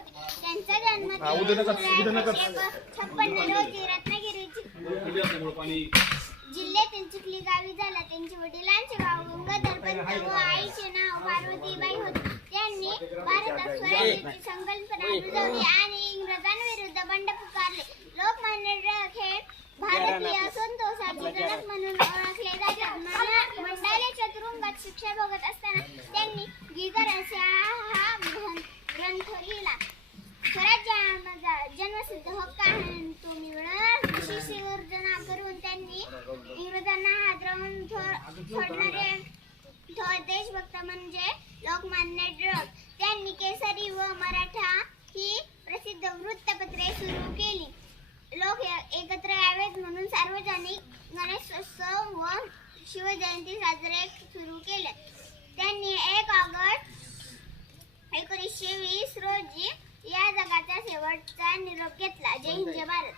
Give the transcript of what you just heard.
होते. त्यांचा जन्म 1356 रोजी रत्नागिरी जिल्ह्यातील चिखली गावी झाला. त्यांच्या वडिलांचे नाव गंगाधर पंत व आईचे नाव पार्वतीबाई होते. त्यांनी भारतात स्वराज्याची संकल्पना रुजवली आणि इंग्रजांविरुद्ध बंड पुकारले. लोकमान्य टिळक हे भारतीय असंतोषाचे जनक म्हणून ओळखले जातात. मंडालेच्या तुरुंगात शिक्षा भोगत असताना त्यांनी गिरगाराचा हा ग्रंथ लिहिला. स्वराज्याचा जन्मसिद्ध हक्क आहे तो मिळवणार अशी शिवगर्जना करून त्यांनी इंग्रजांना हादरवून सोडणारे थोर देशभक्त म्हणजे लोकमान्य टिळक. त्यांनी केसरी व मराठा ही प्रसिद्ध वृत्तपत्रे सुरू केली. लोक एकत्र यावेत म्हणून सार्वजनिक गणेशोत्सव व शिवजयंती साजरे सुरू केले. त्यांनी 1 ऑगस्ट 1920 रोजी या जगाचा शेवटचा निरोप घेतला. जय हिंद, जय भारत.